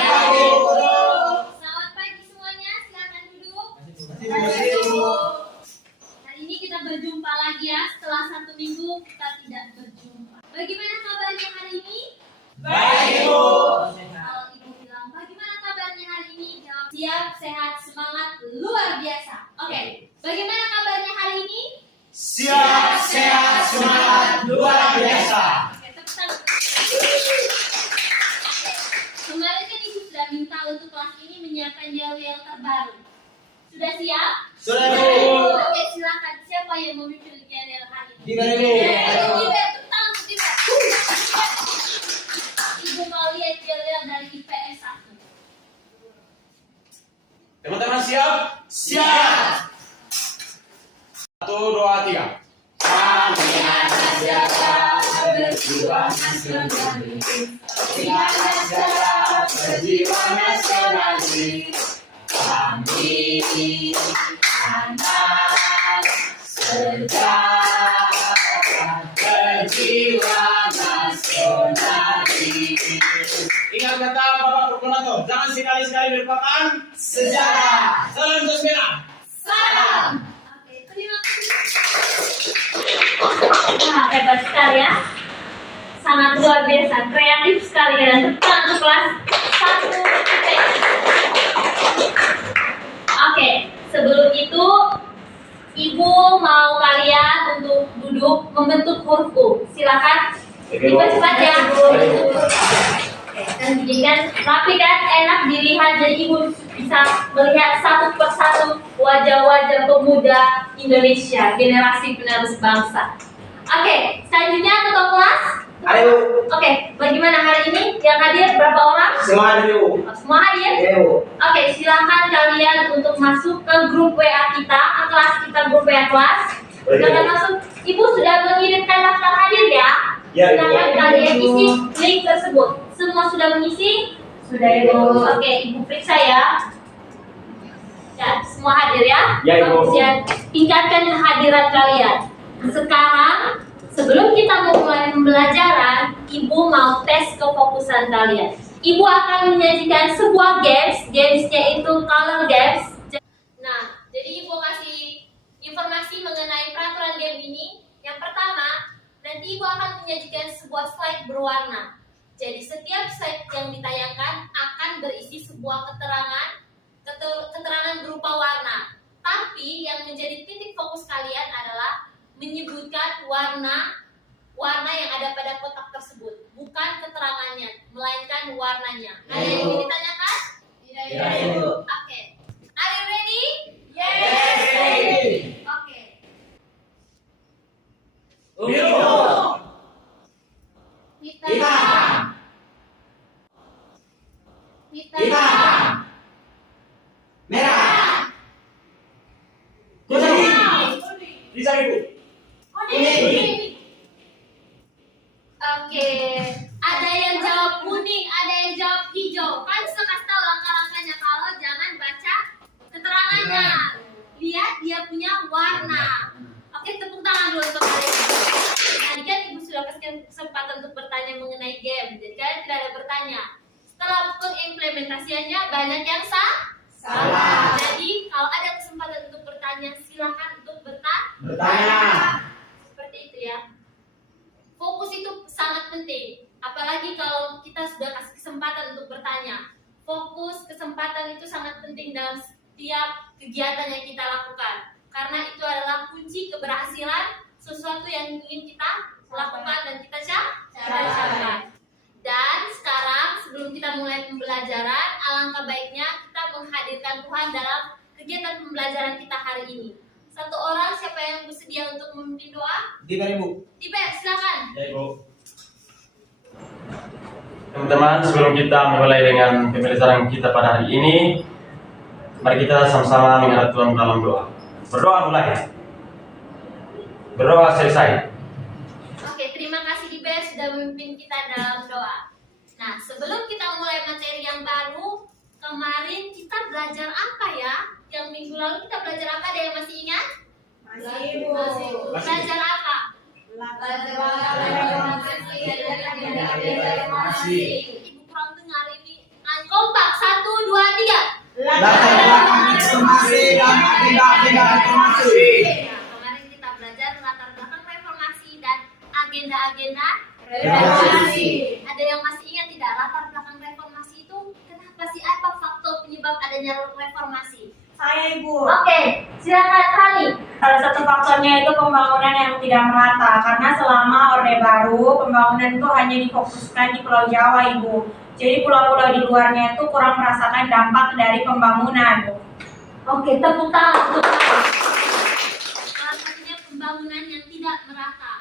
Selamat pagi semuanya, silakan duduk. Hari ini kita berjumpa lagi ya, setelah 1 minggu kita tidak berjumpa. Bagaimana kabarnya hari ini? Baik, Ibu. Kalau Ibu bilang, bagaimana kabarnya hari ini? Jawab, siap, sehat, semangat, luar biasa. Oke, bagaimana kabarnya hari ini? Siap, sehat, semangat, luar biasa. Oke, tepuk tangan. Kemarin kan Ibu sudah minta untuk kelas ini menyiapkan yel-yel terbaru. Sudah siap? Sudah, Bu. Oke, silakan. Siapa yang memimpin yel-yel hari ini? Tiba, Ibu. Tepuk tangan, Tiba. Ibu mau lihat yel-yel dari IPS 1. Teman-teman siap? Siap. 1, 2, 3. Kami anak siapa berjiwa nasionalis. Kami anak siapa berjiwa nasionalis. Kami anak sejarah berjiwa nasionalis. Ingat kata Bapak Proklamator, jangan sekali-sekali melupakan sejarah. Salam Tosmena. Salam. Oke, terima kasih. Nah, hebat sekali ya. Sangat luar biasa, kreatif sekali ya. Tepat untuk kelas 1 IPS. Oke, sebelum itu Ibu mau kalian untuk duduk membentuk huruf U. Silakan cepat-cepat ya. Oke, dan bikinkan rapi kan, enak dilihat, jadi Ibu bisa melihat satu persatu wajah-wajah pemuda Indonesia, generasi penerus bangsa. Oke, selanjutnya ketua kelas. Ayo. Oke, bagaimana hari ini? Yang hadir berapa orang? Semua hadir, Bu. Semua hadir? Ayo. Oke, silakan kalian untuk masuk ke grup WA kita, kelas kita grup WA kelas. Silakan masuk. Ibu sudah mengirimkan daftar hadir ya? Ya, Ibu. Silakan kalian isi link tersebut. Semua sudah mengisi? Sudah, Ibu. Oke, Ibu periksa ya. Ya, semua hadir ya? Ya, Ibu. Kemudian tingkatkan kehadiran kalian. Sekarang, sebelum kita memulai pembelajaran, Ibu mau tes kefokusan kalian. Ibu akan menyajikan sebuah gamesnya itu color games. Nah, jadi Ibu kasih informasi mengenai peraturan game ini. Yang pertama, nanti Ibu akan menyajikan sebuah slide berwarna. Jadi setiap slide yang ditayangkan akan berisi sebuah keterangan berupa warna. Tapi yang menjadi titik fokus kalian adalah menyebutkan warna yang ada pada kotak tersebut, bukan keterangannya, melainkan warnanya. Ada yang ingin ditanyakan? Tidak, Ibu. Oke. Are you ready? Yes, ready. Oke. Biru. Hitam. Hitam. Merah. Kuning. Bisa, Ibu. Kuning. Oke. Ada yang jawab kuning, ada yang jawab hijau. Kan bisa kasih tahu langkah-langkahnya kalau jangan baca keterangannya. Lihat dia punya warna. Oke, tepuk tangan dulu untuk kalian. Tadi kan Ibu sudah kasih kesempatan untuk bertanya mengenai game. Jadi kalian tidak ada bertanya. Setelah pengimplementasiannya banyak yang salah. Jadi kalau ada kesempatan untuk bertanya, silakan untuk Bertanya. Seperti itu ya. Fokus itu sangat penting. Apalagi kalau kita sudah kasih kesempatan untuk bertanya. Fokus, kesempatan itu sangat penting dalam setiap kegiatan yang kita lakukan. Karena itu adalah kunci keberhasilan sesuatu yang ingin kita lakukan dan kita capai. Dan sekarang sebelum kita mulai pembelajaran, alangkah baiknya kita menghadirkan Tuhan dalam kegiatan pembelajaran kita hari ini. Satu orang, siapa yang bersedia untuk memimpin doa? Tiba, Ibu. Tiba, silakan. Ya, Ibu. Teman-teman, sebelum kita mulai dengan pembelajaran kita pada hari ini, mari kita sama-sama menghadap Tuhan dalam doa. Berdoa mulai. Berdoa selesai. Oke, terima kasih Dibe sudah memimpin kita dalam doa. Nah, sebelum kita mulai materi yang baru, kemarin kita belajar apa ya? Yang minggu lalu kita belajar apa? Ada yang masih ingat? Masih, Bu. Belajar apa? Belajar Ibu kurang dengar ini. Kompak agenda reformasi. Nah, kemarin kita belajar latar belakang reformasi dan agenda-agenda Reformasi. Ada yang masih ingat tidak latar belakang reformasi itu? Kenapa sih, apa faktor penyebab adanya reformasi? Saya Ibu. Oke, silakan Hani. Salah satu faktornya itu pembangunan yang tidak merata karena selama Orde Baru pembangunan itu hanya difokuskan di Pulau Jawa Ibu. Jadi pulau-pulau di luarnya itu kurang merasakan dampak dari pembangunan. Oke, tepuk tangan untuk Hani. Salah satunya pembangunan yang tidak merata.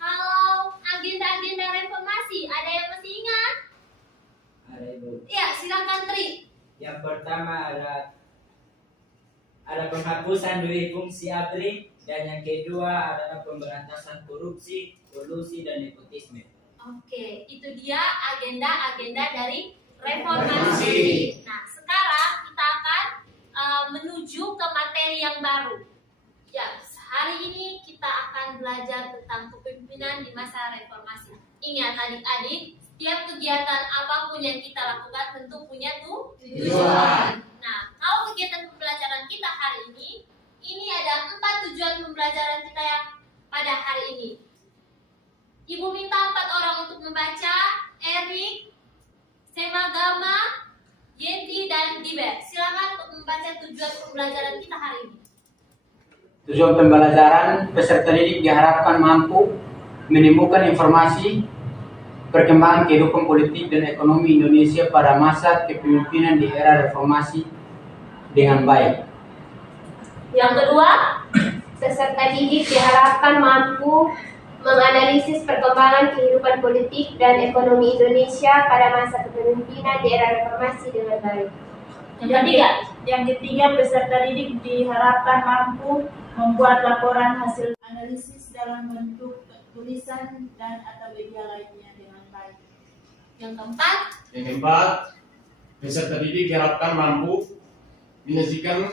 Kalau agenda-agenda reformasi, ada yang masih ingat? Ada Ibu. Ya, silakan Tri. Yang pertama ada penghapusan dui fungsi ABRI, dan yang kedua adalah pemberantasan korupsi, kolusi, dan nepotisme. Oke, itu dia agenda-agenda dari reformasi. Nah, sekarang kita akan menuju ke materi yang baru. Ya, hari ini kita akan belajar tentang kepemimpinan di masa reformasi. Ingat adik-adik, setiap kegiatan apapun yang kita lakukan tentu punya tujuan. Nah, kalau kegiatan pembelajaran kita hari ini ada 4 tujuan pembelajaran kita yang pada hari ini. Ibu minta 4 orang untuk membaca, Erik, Semagama, Yenti, dan Diber. Silakan untuk membaca tujuan pembelajaran kita hari ini. Tujuan pembelajaran, peserta didik diharapkan mampu menemukan informasi perkembangan kehidupan politik dan ekonomi Indonesia pada masa kepemimpinan di era reformasi dengan baik. Yang kedua, Peserta didik diharapkan mampu menganalisis perkembangan kehidupan politik dan ekonomi Indonesia pada masa kepemimpinan di era reformasi dengan baik. Yang ketiga, peserta didik diharapkan mampu membuat laporan hasil analisis dalam bentuk tulisan dan atau media lainnya dengan baik. Yang keempat, Peserta didik diharapkan mampu menyajikan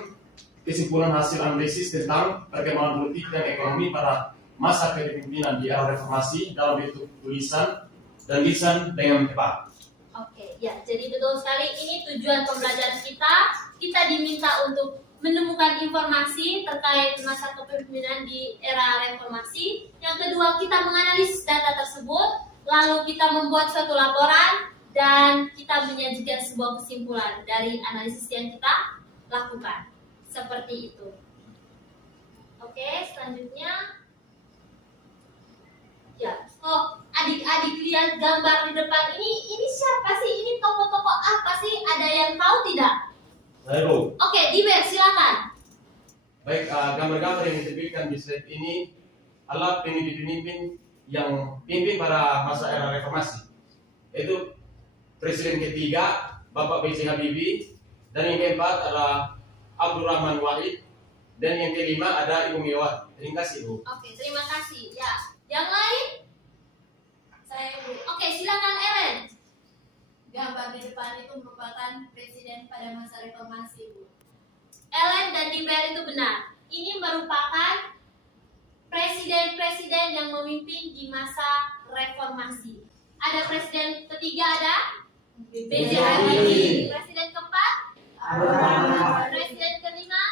kesimpulan hasil analisis tentang perkembangan politik dan ekonomi pada masa kepemimpinan di era reformasi dalam bentuk tulisan dan lisan dengan tepat. oke, ya, jadi betul sekali ini tujuan pembelajaran kita. Kita diminta untuk menemukan informasi terkait masa kepemimpinan di era reformasi. Yang kedua, kita menganalisis data tersebut, lalu kita membuat suatu laporan dan kita menyajikan sebuah kesimpulan dari analisis yang kita lakukan. Seperti itu. Oke, selanjutnya. Ya, adik-adik lihat gambar di depan ini siapa sih? Ini tokoh-tokoh apa sih? Ada yang tahu tidak? Saya Bu. Oke, Diber, silakan. Baik, gambar-gambar yang ditampilkan di slide ini adalah pemimpin-pemimpin yang pimpin pada masa era reformasi. Itu Presiden ketiga Bapak B.J. Habibie, dan yang keempat adalah Abdurrahman Wahid, dan yang kelima ada Ibu Megawati. Terima kasih Bu. Oke, terima kasih. Ya, yang lain? Saya Bu. Oke, silakan Ellen. Gambar di depan itu merupakan presiden pada masa reformasi, Bu. Ellen dan Diber itu benar. Ini merupakan presiden-presiden yang memimpin di masa reformasi. Ada presiden ketiga, ada B.J. Habibie. Presiden keempat? Presiden kelima?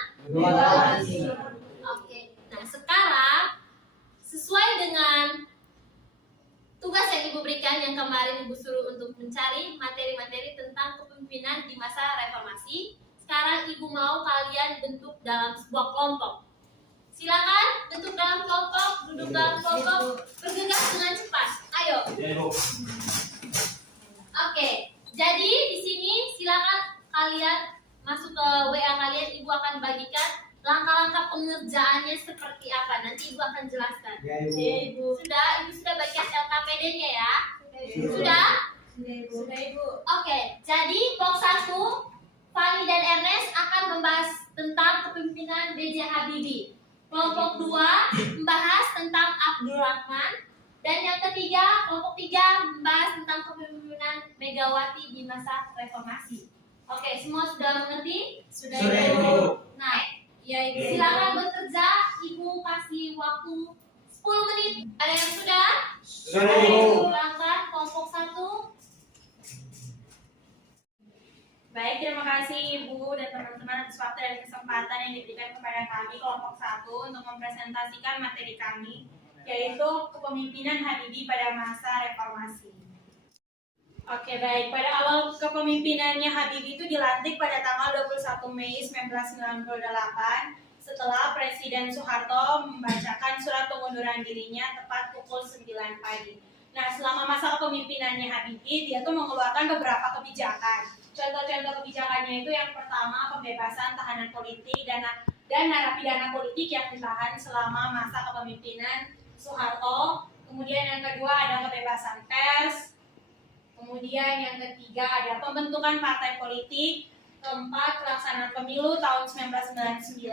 Oke. Nah, sekarang sesuai dengan tugas yang Ibu berikan yang kemarin Ibu suruh untuk mencari materi-materi tentang kepemimpinan di masa reformasi. Sekarang Ibu mau kalian bentuk dalam sebuah kelompok. Silakan bentuk dalam kelompok, duduk dalam kelompok, bergegas dengan cepat. Ayo. Ya Bu. Oke. Jadi di sini silakan kalian masuk ke WA kalian. Ibu akan bagikan langkah-langkah pengerjaannya seperti apa. Nanti Ibu akan jelaskan. Ya Ibu. Ibu sudah bagikan LKPD-nya ya? Sudah? Sudah, Ibu. Oke, jadi box 1 Fani dan Ernest akan membahas tentang kepemimpinan B.J. Habibie. Kelompok 2 membahas tentang Abdurrahman. Dan yang ketiga, kelompok 3 membahas tentang kepemimpinan Megawati di masa reformasi. Oke, semua sudah mengerti? Sudah, Sudah, Ibu. Ibu. Nah, Ya, Ibu. silakan bekerja. Ibu kasih waktu 10 menit. Ada yang sudah? Sudah, Ibu. Silakan kelompok 1. Baik, terima kasih Ibu dan teman-teman atas waktu dan kesempatan yang diberikan kepada kami kelompok 1 untuk mempresentasikan materi kami, yaitu kepemimpinan Habibie pada masa reformasi. Oke, baik. Pada awal kepemimpinannya Habibie itu dilantik pada tanggal 21 Mei 1998 setelah Presiden Soeharto membacakan surat pengunduran dirinya tepat pukul 9 pagi. Nah, selama masa kepemimpinannya Habibie, dia tuh mengeluarkan beberapa kebijakan. Contoh-contoh kebijakannya itu yang pertama, pembebasan tahanan politik dan narapidana politik yang ditahan selama masa kepemimpinan Soeharto. Kemudian yang kedua ada kebebasan pers. Kemudian yang ketiga ada pembentukan partai politik. Keempat, pelaksanaan pemilu tahun 1999.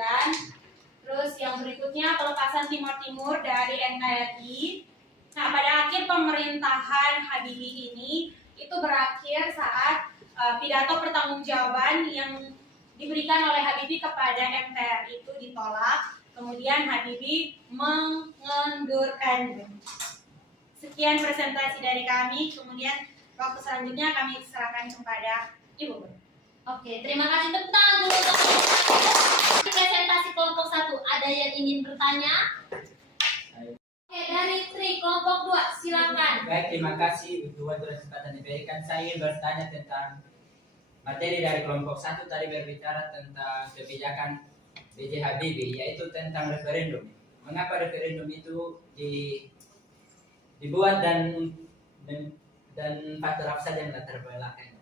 Terus yang berikutnya pelepasan Timor-Timur dari NKRI. Nah, pada akhir pemerintahan Habibie ini itu berakhir saat pidato pertanggungjawaban yang diberikan oleh Habibie kepada MPR itu ditolak. Kemudian Habibie mengundurkan. Sekian presentasi dari kami. Kemudian waktu selanjutnya kami serahkan kepada Ibu. Oke, terima kasih. Tepuk tangan dulu untuk presentasi kelompok 1. Ada yang ingin bertanya? Oke, dari Tri, kelompok 2, silakan. Baik, terima kasih Ibu atas kesempatan diberikan. Saya ingin bertanya tentang materi dari kelompok 1 tadi berbicara tentang kebijakan B.J. Habibie, yaitu tentang referendum. Mengapa referendum itu dibuat dan faktor apa saja yang latar belakangnya?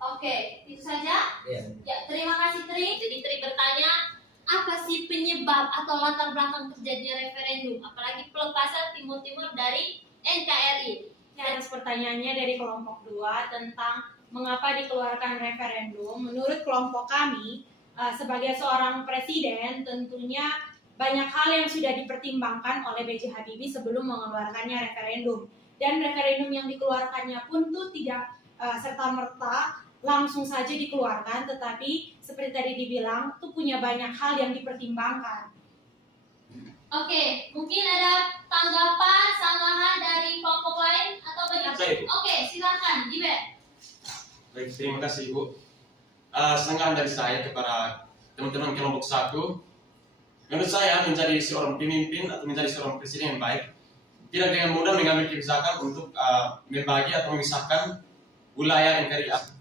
Oke, itu saja. Ya. Ya, terima kasih Tri. Jadi Tri bertanya, apa sih penyebab atau latar belakang terjadinya referendum, apalagi pelepasan Timur-Timur dari NKRI? Atas pertanyaannya dari kelompok 2 tentang mengapa dikeluarkan referendum, menurut kelompok kami sebagai seorang presiden tentunya banyak hal yang sudah dipertimbangkan oleh B.J. Habibie sebelum mengeluarkannya referendum, dan referendum yang dikeluarkannya pun tuh tidak serta-merta langsung saja dikeluarkan, tetapi seperti tadi dibilang tuh punya banyak hal yang dipertimbangkan. Oke, mungkin ada tanggapan samahan dari kelompok lain atau bagaimana? Oke, silakan, Jibe. Baik, terima kasih Ibu. Sanggahan dari saya kepada teman-teman kelompok 1. Menurut saya menjadi seorang pemimpin atau menjadi seorang presiden yang baik tidak dengan mudah mengambil kebijakan untuk membagi atau memisahkan wilayah NKRI.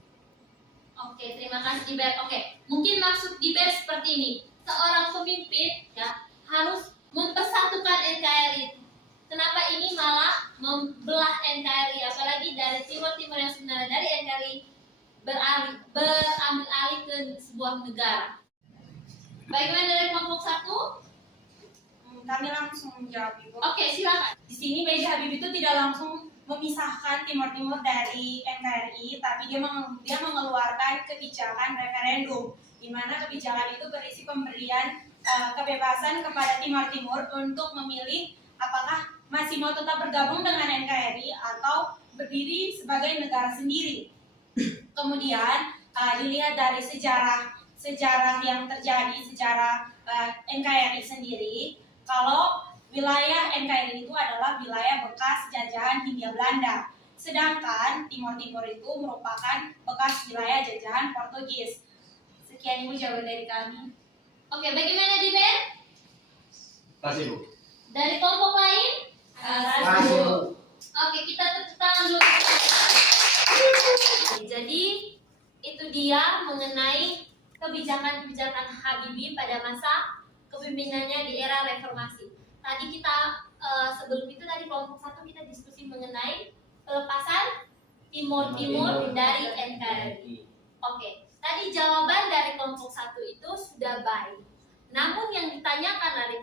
Oke, terima kasih Jiber. Oke, mungkin maksud Jiber seperti ini. Seorang pemimpin ya harus mempersatukan NKRI. Kenapa ini malah membelah NKRI, apalagi dari Timur-Timur yang sebenarnya dari NKRI berambil alih ke sebuah negara. Bagaimana dari kelompok 1? Kami langsung menjawab, Ibu. Oke, silakan. Di sini B.J. Habibie itu tidak langsung memisahkan Timur-Timur dari NKRI, tapi dia mengeluarkan kebijakan referendum, di mana kebijakan itu berisi pemberian kebebasan kepada Timur-Timur untuk memilih apakah masih mau tetap bergabung dengan NKRI atau berdiri sebagai negara sendiri. Kemudian dilihat dari sejarah yang terjadi, sejarah NKRI sendiri, kalau wilayah NKRI itu adalah wilayah bekas jajahan Hindia Belanda, sedangkan Timur-Timur itu merupakan bekas wilayah jajahan Portugis. Sekian Ibu jawaban dari kami. Oke, bagaimana di Ben? Terima kasih Bu. Dari kelompok lain? Oke, kita tepuk tangan dulu. Jadi itu dia mengenai kebijakan-kebijakan Habibie pada masa kepemimpinannya di era reformasi. Tadi kita sebelum itu tadi kelompok 1 kita diskusi mengenai pelepasan Timur-Timur dari NKRI. Oke, tadi jawaban dari kelompok 1 itu sudah baik. Namun yang ditanyakan dari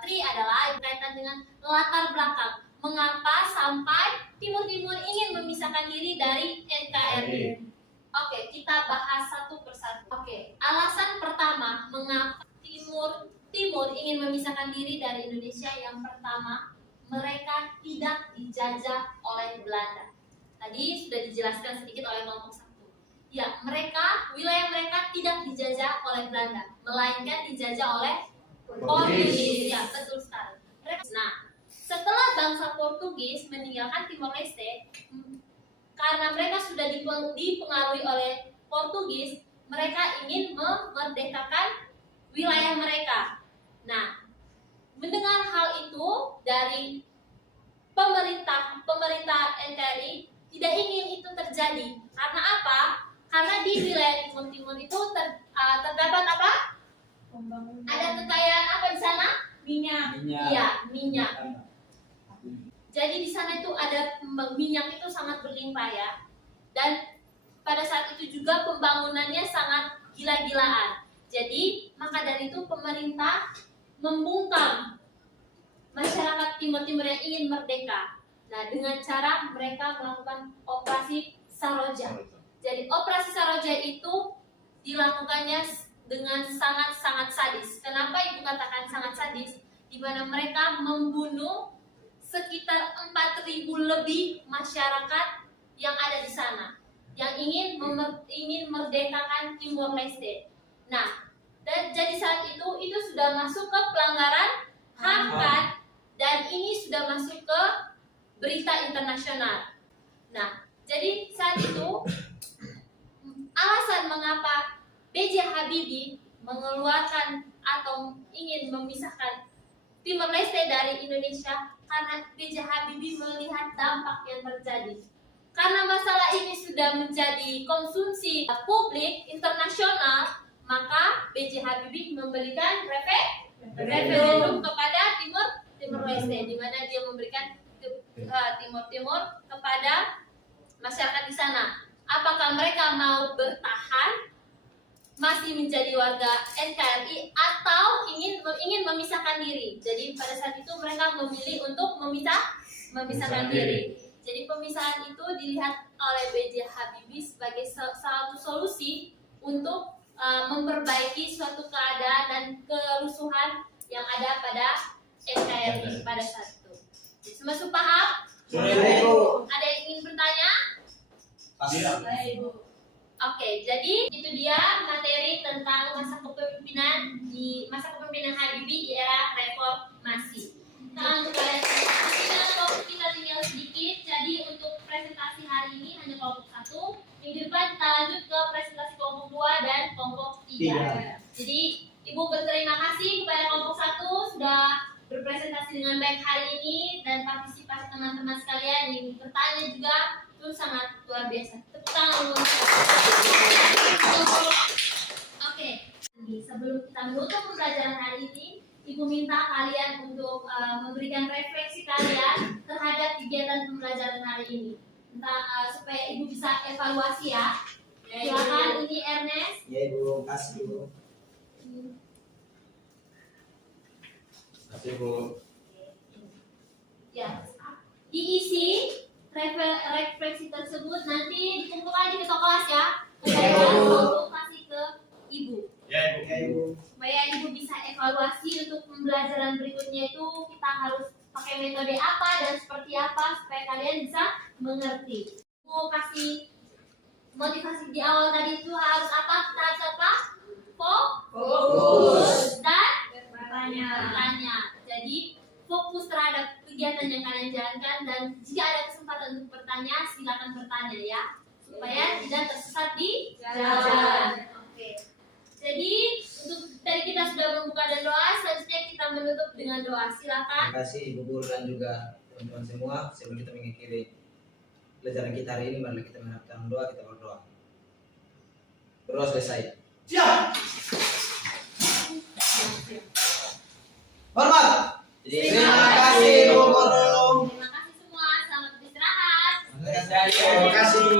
Tri adalah berkaitan dengan latar belakang. Mengapa sampai Timur-Timur ingin memisahkan diri dari NKRI? Oke, kita bahas satu persatu. Oke, alasan pertama mengapa Timur ingin memisahkan diri dari Indonesia, yang pertama, mereka tidak dijajah oleh Belanda. Tadi sudah dijelaskan sedikit oleh kelompok 1. Ya, wilayah mereka tidak dijajah oleh Belanda, melainkan dijajah oleh Portugis. Ya, betul sekali. Nah, setelah bangsa Portugis meninggalkan Timor Leste, karena mereka sudah dipengaruhi oleh Portugis, mereka ingin memerdekakan wilayah mereka. Nah, mendengar hal itu dari pemerintah NKRI tidak ingin itu terjadi. Karena apa? Karena di wilayah timur itu terdapat apa? Ada kekayaan apa di sana? Minyak. Iya, minyak. Jadi di sana itu ada minyak itu sangat berlimpah ya. Dan pada saat itu juga pembangunannya sangat gila-gilaan. Jadi maka dari itu pemerintah membungkam masyarakat Timur yang ingin merdeka. Nah, dengan cara mereka melakukan operasi Saroja. Jadi operasi Saroja itu dilakukannya dengan sangat-sangat sadis. Kenapa ibu katakan sangat sadis? Di mana mereka membunuh sekitar 4.000 lebih masyarakat yang ada di sana, yang ingin merdekakan Timor Leste. Nah, dan jadi saat itu sudah masuk ke pelanggaran HAM kan, dan ini sudah masuk ke berita internasional. Nah, jadi saat itu alasan mengapa B.J. Habibie mengeluarkan atau ingin memisahkan Timor Leste dari Indonesia karena B.J. Habibie melihat dampak yang terjadi. Karena masalah ini sudah menjadi konsumsi publik internasional, maka B.J. Habibie memberikan referendum kepada Timor Leste, di mana dia memberikan Timur kepada masyarakat di sana. Apakah mereka mau bertahan masih menjadi warga NKRI atau ingin memisahkan diri? Jadi pada saat itu mereka memilih untuk memisahkan diri. Jadi pemisahan itu dilihat oleh B.J. Habibie sebagai salah satu solusi untuk memperbaiki suatu keadaan dan kerusuhan yang ada pada NKRI pada saat itu. Semua sudah paham? Ada yang ingin bertanya? Oke, jadi itu dia materi tentang masa kepemimpinan Habibie di era reformasi. Nah, untuk kalian kita tinggal sedikit. Jadi untuk presentasi hari ini hanya kelompok 1. Minggu depan kita lanjut ke presentasi kelompok 2 dan kelompok 3. Jadi Ibu berterima kasih kepada kelompok 1 sudah berpresentasi dengan baik hari ini, dan partisipasi teman-teman sekalian yang bertanya juga itu sangat luar biasa. Tepuk tangan. Oke, sebelum kita menutup pembelajaran hari ini, Ibu minta kalian untuk memberikan refleksi kalian terhadap kegiatan pembelajaran hari ini. Supaya Ibu bisa evaluasi ya. Silakan, ini Ernest. Ya Ibu, kasih Ibu. Kasih Bu. Ya, diisi refleksi tersebut nanti dikumpulkan di ketua kelas ya. Untuk kasih ke Ibu. Ya Ibu. Supaya Ibu bisa evaluasi untuk pembelajaran berikutnya itu kita harus pakai metode apa dan seperti apa supaya kalian bisa mengerti. Ibu kasih motivasi di awal tadi itu harus apa? Kita harus apa? Fokus dan bertanya. Jadi fokus terhadap kegiatan yang kalian jalankan, dan jika ada kesempatan untuk bertanya, silakan bertanya ya, supaya tidak tersesat di jalan. Oke. Jadi untuk tadi kita sudah membuka dan doa, selanjutnya kita menutup dengan doa. Silakan. Terima kasih Ibu Guru dan juga teman-teman semua. Sebelum kita mengakhiri pelajaran kita hari ini, mari kita menghadapkan doa, kita berdoa. Berdoa selesai. Siap. Hormat. Terima kasih Ibu Guru. Terima kasih semua. Selamat beristirahat. Terima kasih.